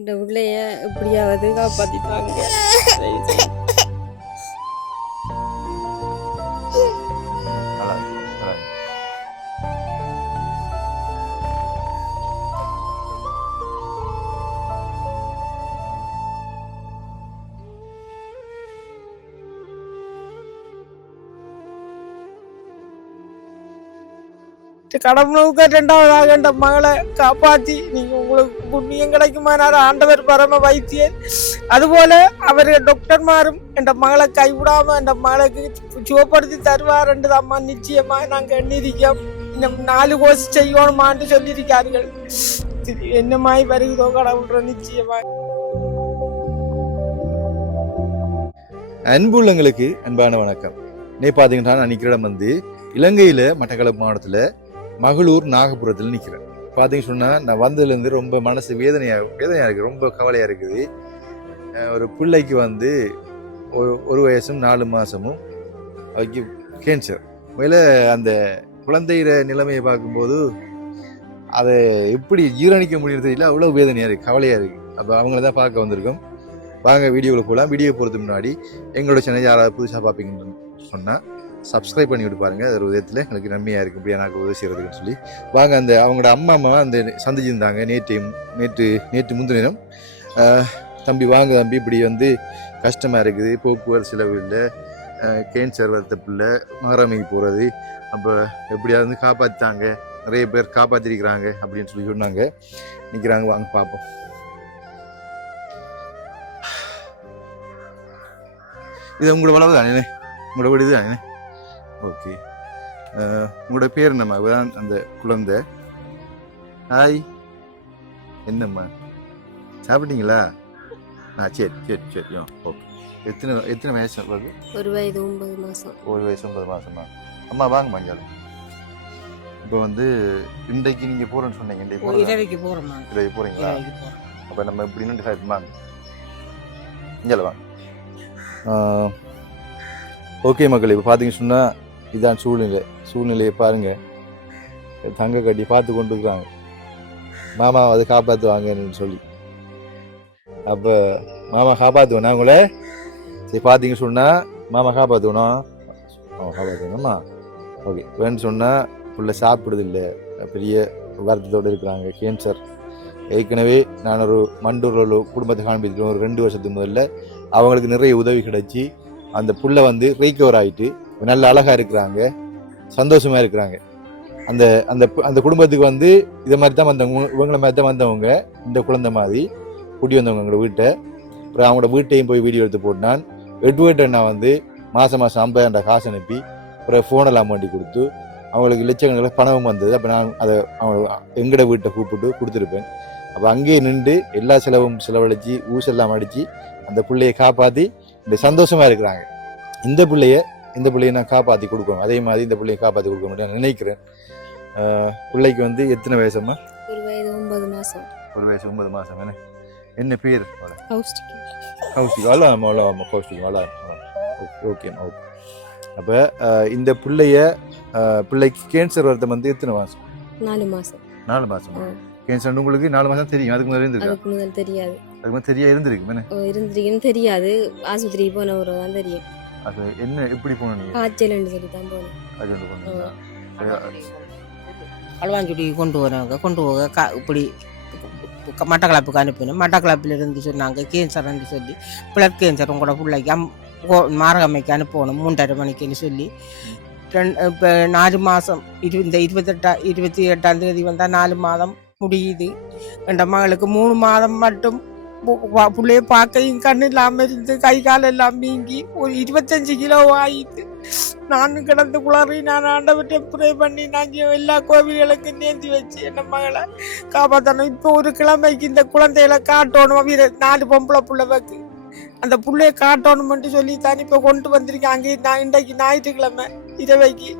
இந்த பிள்ளைய எப்படியாவது காப்பாத்திட்டாங்க கடவுளுக்கு ரெண்டாவதாக என்ற மகளை காப்பாற்றி நீங்க உங்களுக்கு புண்ணியம் கிடைக்குமானார் ஆண்டவர் பரம வைத்தியர் அதுபோல அவர் டாக்டர்மாரும் என்ற மகளை கைவிடாம என்ற மகளுக்கு சுகப்படுத்தி தருவார் என்று அம்மா நிச்சயமா நாங்க எண்ணிருக்கோம் இன்னும் நாலு கோர்ஸ் செய்யணுமான்னு சொல்லியிருக்கார்கள் என்னமாய் வருகிறதோ கடவுள் நிச்சயமா அன்புள்ளங்களுக்கு அன்பான வணக்கம். நீ பார்த்தீங்கன்னா நான் நிற்கிற இடம் வந்து இலங்கையில் மட்டக்களப்பு மாவட்டத்தில் மகளூர் நாகபுரத்தில் நிற்கிறேன் பார்த்தீங்க சொன்னால் நான் வந்ததுலேருந்து ரொம்ப மனசு வேதனையாக வேதனையாக இருக்குது ரொம்ப கவலையாக இருக்குது. ஒரு பிள்ளைக்கு வந்து ஒரு ஒரு வயசும் நாலு மாதமும் அதுக்கு கேன்சர் மேலே அந்த குழந்தையிற நிலைமையை பார்க்கும்போது அதை எப்படி ஜீரணிக்க முடியுறது தெரியல அவ்வளோ வேதனையாக இருக்குது கவலையாக இருக்குது. அப்போ அவங்கள தான் பார்க்க வந்திருக்கோம். வாங்க வீடியோவில் போகலாம் வீடியோ போகிறதுக்கு முன்னாடி எங்களோட சேனல் யாராவது புதுசாக பார்ப்பீங்கன்னு சொன்னால் சப்ஸ்கிரைப் பண்ணி பாருங்கள் அது ஒரு விதத்தில் எனக்கு நன்மையாக இருக்குது இப்படி எனக்கு உதவி செய்கிறதுக்குன்னு சொல்லி. வாங்க அந்த அவங்களோட அம்மா அம்மா அந்த சந்திச்சிருந்தாங்க நேற்று நேற்று நேற்று முந்தினம் தம்பி வாங்க தம்பி. இப்படி வந்து கஷ்டமாக இருக்குது. போக்குவரத்து செலவு இல்லை. கேன்சர் வரத்த பிள்ளை மாறாமைக்கு போகிறது அப்போ எப்படியாவது வந்து காப்பாற்றிட்டாங்க நிறைய பேர் காப்பாற்றிருக்கிறாங்க அப்படின்னு சொல்லி சொன்னாங்க. நிற்கிறாங்க வாங்க பார்ப்போம். இது உங்களோட வளவு தானே உங்களோட வீடு தானே? ஓகே. உங்களோட பேர் என்னம்மா? இவதான் அந்த குழந்தை. ஹாய் என்னம்மா? சாப்பிட்டீங்களா? ஆ சரி சரி சரி. ஆ ஓகே. எத்தனை எத்தனை வயசு வருது ஒரு வயது ஒன்பது மாசம். ஒரு வயசு ஒன்பது மாசமா? அம்மா வாங்க மஞ்சால இப்போ வந்து இன்றைக்கு நீங்க போறேன்னு சொன்னீங்க இன்றைக்கு போறீங்க இரவைக்கு போறோம். அப்போ நம்ம இப்படி நின்று வாங்க இங்கே வாங்க ஓகே மக்கள் இப்போ பார்த்தீங்க சொன்னால் இதுதான் சூழ்நிலை. சூழ்நிலையை பாருங்கள் தங்க கட்டி பார்த்து கொண்டு இருக்கிறாங்க மாமா அதை காப்பாற்றுவாங்கன்னு சொல்லி. அப்போ மாமா காப்பாற்றுவேண்ணா உங்களை சரி பார்த்தீங்க சொன்னால் மாமா காப்பாற்றுவணும் அவன் காப்பாற்றுவணுமா ஓகே. வேணும்னு சொன்னால் புள்ள சாப்பிடுறது இல்லை. பெரிய வருத்தத்தோடு இருக்கிறாங்க. கேன்சர். ஏற்கனவே நான் ஒரு மண்டூரில் குடும்பத்தை காண்பித்துட்டு ஒரு ரெண்டு வருஷத்துக்கு முதல்ல அவங்களுக்கு நிறைய உதவி கிடைச்சி அந்த புள்ள வந்து ரீகவர் ஆகிட்டு நல்ல அழகாக இருக்கிறாங்க. சந்தோஷமாக இருக்கிறாங்க. அந்த அந்த அந்த குடும்பத்துக்கு வந்து இதை மாதிரி தான் வந்தவங்க இவங்களை மாதிரி தான் வந்தவங்க இந்த குழந்தை மாதிரி குடி வந்தவங்க எங்களை வீட்டை. அப்புறம் அவங்களோட வீட்டையும் போய் வீடியோ எடுத்து போட்டினான். எட்வர்ட் அண்ணா வந்து மாதம் மாதம் ஐம்பதாயிரம் காசு அனுப்பி அப்புறம் ஃபோனெல்லாம் வேண்டி கொடுத்து அவங்களுக்கு லட்சக்கணக்கில் பணமும் வந்தது. அப்போ நான் அதை அவங்க எங்கட வீட்டை கூப்பிட்டு கொடுத்துருப்பேன். அப்போ அங்கேயே நின்று எல்லா செலவும் செலவழித்து ஊசெல்லாம் அடித்து அந்த பிள்ளையை காப்பாற்றி இந்த சந்தோஷமாக இருக்கிறாங்க. இந்த பிள்ளைய இந்த பிள்ளையை நான் காப்பாற்றி கொடுக்கணும். அதே மாதிரி இந்த பிள்ளையை காப்பாற்றி கொடுக்க முடியும் நான் நினைக்கிறேன். பிள்ளைக்கு வந்து எத்தனை வயசம்மா? ஒரு வயது ஒன்பது மாசம். ஒரு வயசு ஒன்பது மாதம் என்ன என்ன பேர்? கௌஷ்டிக் கௌஷிக் வளராம வளராம கௌஷிக் வளராம ஓகே ஓகே அப்போ இந்த பிள்ளைய பிள்ளைக்கு கேன்சர் வரது வந்து எத்தனை மாதம் நாலு மாசம். நாலு மாதம். கேன்சர் உங்களுக்கு நாலு மாதம் தெரியும். அதுக்கு முதல்ல இருந்திருக்கு? அதுக்கு முதல் தெரியாது. அதுக்கு முதல்ல தெரியா இருந்திருக்கு என்ன இருந்திருக்குன்னு தெரியாது. ஆஸ்பத்திரிக்கு போன ஒரு தான் தெரியும். அது என்ன எப்படி போன நீங்க காய்ச்சல்னு சொல்லி தான் போனேன். அது போனீங்களா? களுவாஞ்சுடி கொண்டு வராங்க கொண்டு போக கா இப்படி மட்டக்களப்புக்கு அனுப்பினோம் மட்டக்களப்பில் இருந்து சொன்னாங்க கேன்சர்னு சொல்லி பிளட் கேன்சர் உங்களோட பிள்ளைக்கு அம் மாரகமைக்கு அனுப்பணும் மூன்றரை மணிக்குன்னு சொல்லி. இப்போ நாலு மாதம் இரு இந்த இருபத்தெட்டா இருபத்தி எட்டாம் தேதி வந்தால் நாலு மாதம் முடியுது. என் மகளுக்கு மூணு மாதம் மட்டும் புள்ளைய பார்க்கையும் கண்ணு இல்லாமல் இருந்து கை கால் எல்லாம் வீங்கி ஒரு இருபத்தஞ்சு கிலோ ஆயிட்டு நானும் கிடந்து குளறி நான் ஆண்டவர்கிட்ட ப்ரே பண்ணி நான் எல்லா கோவில்களுக்கும் நேர்த்தி வச்சு என்ன மகளை காப்பாற்றணும் இப்போ ஒரு கிழமைக்கு இந்த குழந்தைகளை காட்டணும் வீர நாலு பொம்பளை புள்ள வைக்கு அந்த பிள்ளைய காட்டணும்ட்டு சொல்லி தான் இப்போ கொண்டு வந்திருக்கேன் அங்கே நான் இன்றைக்கு ஞாயிற்றுக்கிழமை இரவைக்கு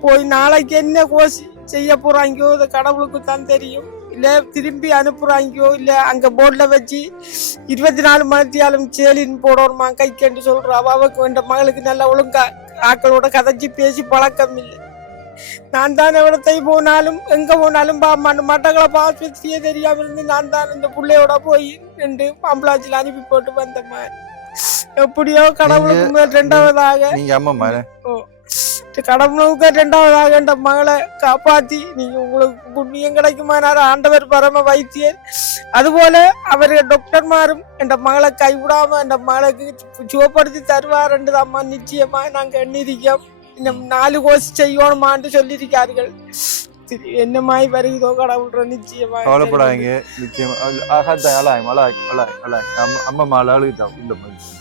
போய் நாளைக்கு என்ன கோசி செய்ய போகிறோம் அது கடவுளுக்கு தான் தெரியும் இல்லை திரும்பி அனுப்புறாங்கயோ இல்லை அங்கே போர்டில் வச்சு இருபத்தி நாலு மணித்தியாலும் சேலின்னு போடணுமா கைக்கேண்டு சொல்கிறா அவளுக்கு வேண்ட மகளுக்கு நல்லா ஒழுங்கா ஆக்களோட கதைச்சி பேசி பழக்கம் இல்லை. நான் தான் எவ்வளத்தை போனாலும் எங்க போனாலும் பாம்மாண்டு மட்டக்களை ஆஸ்பத்திரியே தெரியாம இருந்து நான் தான் இந்த பிள்ளையோட போய் ரெண்டு அம்புலாச்சில் அனுப்பி போட்டு வந்தம்மா எப்படியோ கடவுளுக்கு ரெண்டாவதாக. நீங்க அம்மா கடவுளுக்கு ரெண்டாவதாக என்ற மகளை காப்பாத்தி நீங்க உங்களுக்கு புண்ணியம் கிடைக்குமானார் ஆண்டவர் பரம வைத்தியர். அதுபோல அவர் டாக்டர்மாரும் என்ற மகளை கைவிடாம என்ற மகளுக்கு சுகப்படுத்தி தருவார் என்று அம்மா நிச்சயமா நாங்க எண்ணிருக்கோம் இன்னும் நாலு கோர்ஸ் செய்யணுமான்னு சொல்லியிருக்கார்கள் என்னமாய் வருகிறதோ கடவுள் நிச்சயமா கவலைப்படாதீங்க. நிச்சயம் அலாய் அம்மா அழுகுதான் இந்த மாதிரி.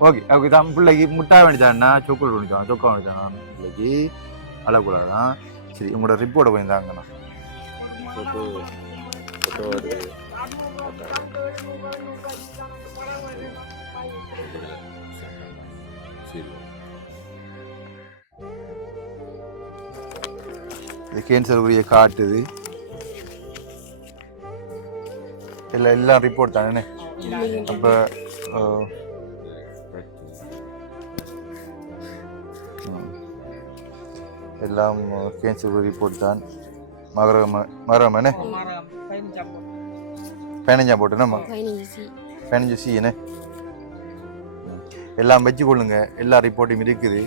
ஓகே ஓகே தான் பிள்ளைக்கு முட்டாய் வேண்டிதாண்ணா சொக்கோல் வேண்டிதான் சொக்கா வேண்டிதான் பிள்ளைக்கு அழக்கூடாதான் சரி உங்களோட ரிப்போர்ட்டை போய் தாங்கண்ணா இது கேன்சர் உரிய காட்டுது எல்லாம் எல்லாம் ரிப்போர்ட் தானே அப்போ எல்லாம் கேன்சர் ரிப்போர்ட் தான். மகரம் மகரம் என்ன? பதினஞ்சாம் போட்டுனம்மா பதினஞ்சு சி என்ன? எல்லாம் வச்சு கொள்ளுங்க. எல்லா ரிப்போர்ட்டும் இருக்குது.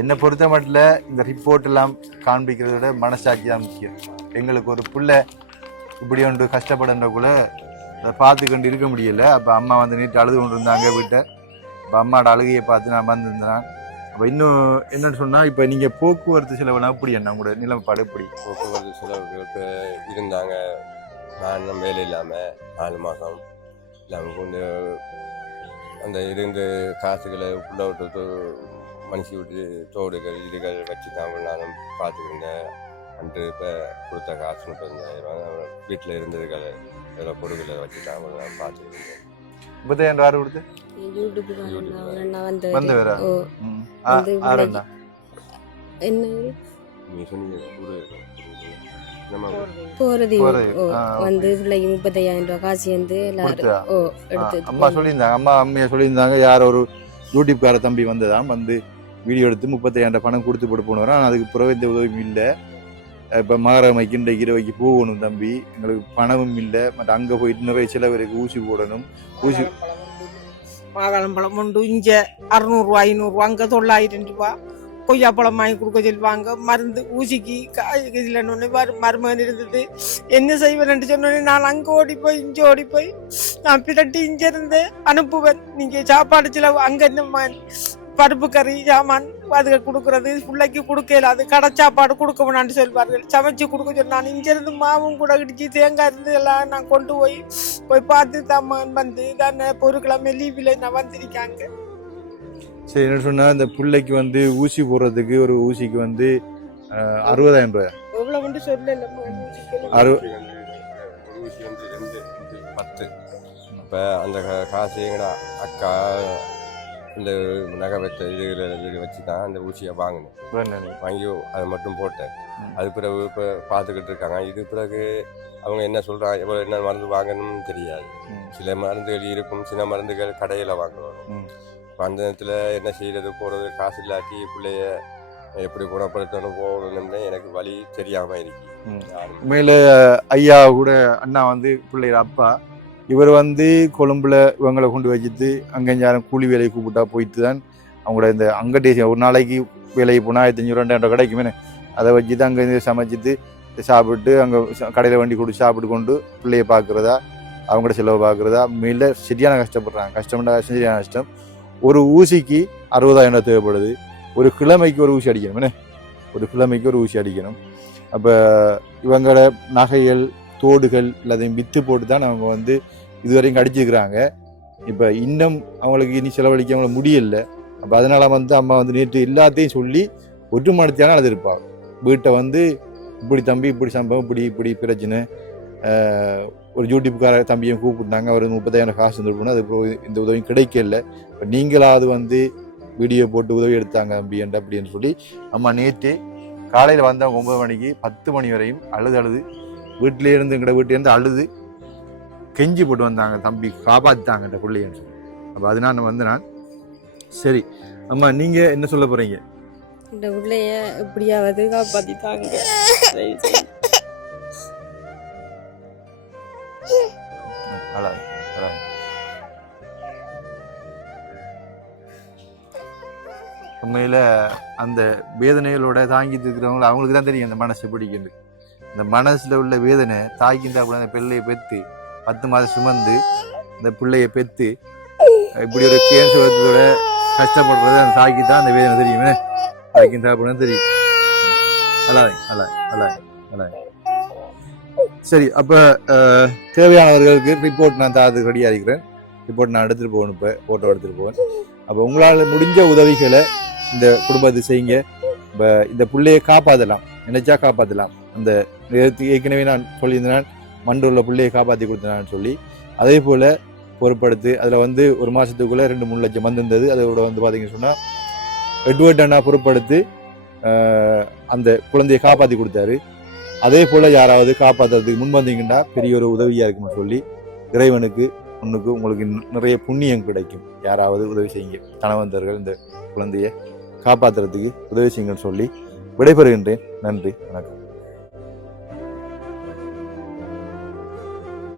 என்னை பொறுத்த மட்டும் இந்த ரிப்போர்ட் எல்லாம் காண்பிக்கிறத விட மனசாட்சி தான் முக்கியம். எங்களுக்கு ஒரு பிள்ளை இப்படி ஒன்று கஷ்டப்படுறக்குள்ள அதை பார்த்து கொண்டு இருக்க முடியல. அப்போ அம்மா வந்து நீட்டு அழுது கொண்டு இருந்தாங்க வீட்டை. இப்போ அம்மாவோட அழுகையை பார்த்து நான் வந்திருந்தேன் அப்போ இன்னும் என்னன்னு சொன்னால் இப்போ நீங்கள் போக்குவரத்து செலவுலாம் எப்படி என்ன உங்களோட நிலைப்பாடு எப்படி? போக்குவரத்து செலவுகளுக்கு இருந்தாங்க. நான் வேலை இல்லாமல் நாலு மாதம் இல்லாமல் கொஞ்சம் அந்த இருந்து காசுகளை உள்ள விட்டு மனுஷி விட்டு தோடுகள் இதுகள் வச்சு தான் நானும் பார்த்துக்கிருந்தேன். அன்று இப்போ கொடுத்த காசு முப்பத்தஞ்சாயிரம் வீட்டில் இருந்ததுகளை இதில் பொருட்களை வச்சு தான் நான் பார்த்துக்கிருந்தேன். முப்பத்தாயிரம் ரூபா கொடுத்து? என்ன போறது. வந்து பிள்ளைக்கு முப்பத்தையாயிரம் ரூபாய் காசு வந்து எல்லாரும்? ஓ எடுத்து அம்மா சொல்லியிருந்தாங்க அம்மா அம்மையா சொல்லியிருந்தாங்க யார் ஒரு யூடியூப்கார தம்பி வந்ததாம் வந்து வீடியோ எடுத்து முப்பத்தாயிரம் பணம் கொடுத்து போட்டு போனவரா அதுக்கு பிறகு எந்த உதவியும் இல்லை இப்போ மகரமைக்கு இன்றைக்கு இரவைக்கு போகணும் தம்பி எங்களுக்கு பணமும் இல்லை மற்ற அங்கே போயிட்டு நிறைய செலவருக்கு ஊசி போடணும் ஊசி மாதளம்பழம் உண்டு இங்க அறுநூறுவா ஐநூறுரூவா அங்கே தொள்ளாயிரம் ரூபா கொய்யாப்பழம் வாங்கி கொடுக்க சொல்லுவாங்க மருந்து ஊசிக்கு இல்லைன்னு மருமகன் இருந்தது என்ன செய்வேன் சொன்னோடனே நான் அங்கே ஓடி போய் இங்கே ஓடி போய் நான் பிரட்டி இங்கே இருந்து அனுப்புவேன் நீங்கள் சாப்பாடு செலவு அங்கே என்ன பருப்பு கறி சாமான் அதுக்கு கொடுக்கறது பிள்ளைக்கு கொடுக்கல அது கடை சாப்பாடு கொடுக்க வேணான்னு சொல்வார்கள். சமைச்சு கொடுக்க சொன்னா நான் இங்க இருந்து மாவும் கூட இடிச்சு தேங்காய் இருந்து எல்லாம் நான் கொண்டு போய் போய் பார்த்து தான் வந்து தான் பொருட்கிழமை லீவில் நான் வந்திருக்காங்க. சரி என்ன சொன்னால் இந்த பிள்ளைக்கு வந்து ஊசி போடுறதுக்கு ஒரு ஊசிக்கு வந்து அறுபதாயிரம் ரூபாய். எவ்வளவு வந்து சொல்லல. அறு ஊசி வந்து ரெண்டு இது பத்து. இப்போ அந்த கா- காசு எங்கடா? அக்கா இந்த நகை வச்ச இதுகளை வச்சு தான் அந்த ஊசியை வாங்கினேன். வாங்கி அதை மட்டும் போட்டேன். அது பிறகு இப்போ பார்த்துக்கிட்டு இருக்காங்க. இது பிறகு அவங்க என்ன சொல்கிறாங்க எவ்வளோ என்ன மருந்து வாங்கணும்னு தெரியாது. சில மருந்துகள் இருக்கும். சில மருந்துகள் கடையில் வாங்குவாங்க அந்த நேரத்தில் என்ன செய்யறது போகிறது காசு இல்லாட்டி பிள்ளைய எப்படி குணப்படுத்தணும் போகணும்னு எனக்கு வழி தெரியாமல் இருக்கு. உண்மையில ஐயா கூட அண்ணா வந்து பிள்ளைகள் அப்பா இவர் வந்து கொழும்புல இவங்களை கொண்டு வச்சுட்டு அங்கே யாரும் கூலி வேலையை கூப்பிட்டா போயிட்டு தான் அவங்களோட இந்த அங்கடி ஒரு நாளைக்கு வேலைக்கு போனால் ஆயிரத்தஞ்சு அஞ்சூறு ரெண்டாயிரம் கிடைக்குமே. அதை வச்சுட்டு அங்கே இருந்து சமைச்சிட்டு சாப்பிட்டு அங்கே கடையில் வண்டி கொடுத்து சாப்பிட்டு கொண்டு பிள்ளையை பார்க்குறதா அவங்களோட செலவு பார்க்குறதா மில்ல சரியான கஷ்டப்படுறாங்க. கஷ்டம்னா கஷ்டம் சரியான கஷ்டம். ஒரு ஊசிக்கு அறுபதாயிரம் ரூபாய் தேவைப்படுது. ஒரு கிழமைக்கு ஒரு ஊசி அடிக்கணும் என்ன? ஒரு கிழமைக்கு ஒரு ஊசி அடிக்கணும். அப்போ இவங்களோட நகைகள் தோடுகள் எல்லாத்தையும் விற்று போட்டு தான் அவங்க வந்து இதுவரையும் கடிச்சிருக்கிறாங்க. இப்போ இன்னும் அவங்களுக்கு இனி செலவழிக்க அவங்கள முடியல. அப்போ அதனால் வந்து அம்மா வந்து நேற்று எல்லாத்தையும் சொல்லி ஒற்றுமனத்தையான அது இருப்பாங்க வீட்டை வந்து இப்படி தம்பி இப்படி சம்பவம் இப்படி இப்படி பிரச்சனை. ஒரு யூடியூப்கார தம்பியும் கூப்பிட்டாங்க. அவர் முப்பதாயிரம் காசு வந்துருக்கணும் அது இந்த உதவியும் கிடைக்கல. இப்போ நீங்களாவது வந்து வீடியோ போட்டு உதவி எடுத்தாங்க தம்பி அப்படின்னு சொல்லி அம்மா நேற்று காலையில் வந்தவங்க ஒம்பது மணிக்கு பத்து மணி வரையும் அழுது அழுது வீட்டிலே இருந்து எங்கட வீட்டிலேருந்து அழுது கெஞ்சி போட்டு வந்தாங்க தம்பி காப்பாற்றிட்டாங்க இந்த பிள்ளையன்னு சொல்லி. அப்போ அதனால வந்து நான் சரி அம்மா நீங்க என்ன சொல்ல போறீங்க? இந்த பிள்ளைய எப்படியாவது தாங்க அழாது உண்மையில அந்த வேதனைகளோட தாங்கிட்டு இருக்கிறவங்க அவங்களுக்கு தான் தெரியும் அந்த மனசு பிடிக்குது இந்த மனசில் உள்ள வேதனை தாக்கிந்தா கூட அந்த பிள்ளையை பெற்று பத்து மாதம் சுமந்து இந்த பிள்ளையை பெற்று இப்படி ஒரு கேன்சரத்தோட கஷ்டப்படுறது அந்த தாய்க்கு தான் அந்த வேதனை தெரியுமே. தாக்கிந்தா கூட தெரியும். அழாது அழாது அழாது அழாது. சரி அப்போ தேவையானவர்களுக்கு ரிப்போர்ட் நான் தாது ரெடியாக இருக்கிறேன். ரிப்போர்ட் நான் எடுத்துகிட்டு போகணும் இப்போ ஃபோட்டோ எடுத்துகிட்டு போவேன். அப்போ உங்களால் முடிஞ்ச உதவிகளை இந்த குடும்பத்தை செய்யுங்க. இப்போ இந்த பிள்ளையை காப்பாற்றலாம் நினைச்சா காப்பாற்றலாம் அந்த ஏற்கனவே நான் சொல்லியிருந்தேன் மண்டுள்ள பிள்ளையை காப்பாற்றி கொடுத்தேனான்னு சொல்லி. அதே போல் பொறுப்படுத்து அதில் வந்து ஒரு மாதத்துக்குள்ளே ரெண்டு மூணு லட்சம் வந்திருந்தது அதோட வந்து பார்த்தீங்கன்னு சொன்னால் எட்வர்ட் அண்ணா பொருட்படுத்து அந்த குழந்தையை காப்பாற்றி கொடுத்தாரு. அதே போல் யாராவது காப்பாற்றுறதுக்கு முன் வந்தீங்கன்னா பெரிய ஒரு உதவியாக இருக்குன்னு சொல்லி இறைவனுக்கு உனக்கு உங்களுக்கு நிறைய புண்ணியம் கிடைக்கும். யாராவது உதவி செய்யுங்க. கணவந்தர்கள் இந்த குழந்தையை காப்பாற்றுறதுக்கு உதவி செய்யுங்கன்னு சொல்லி விடைபெறுகின்றேன். நன்றி வணக்கம்.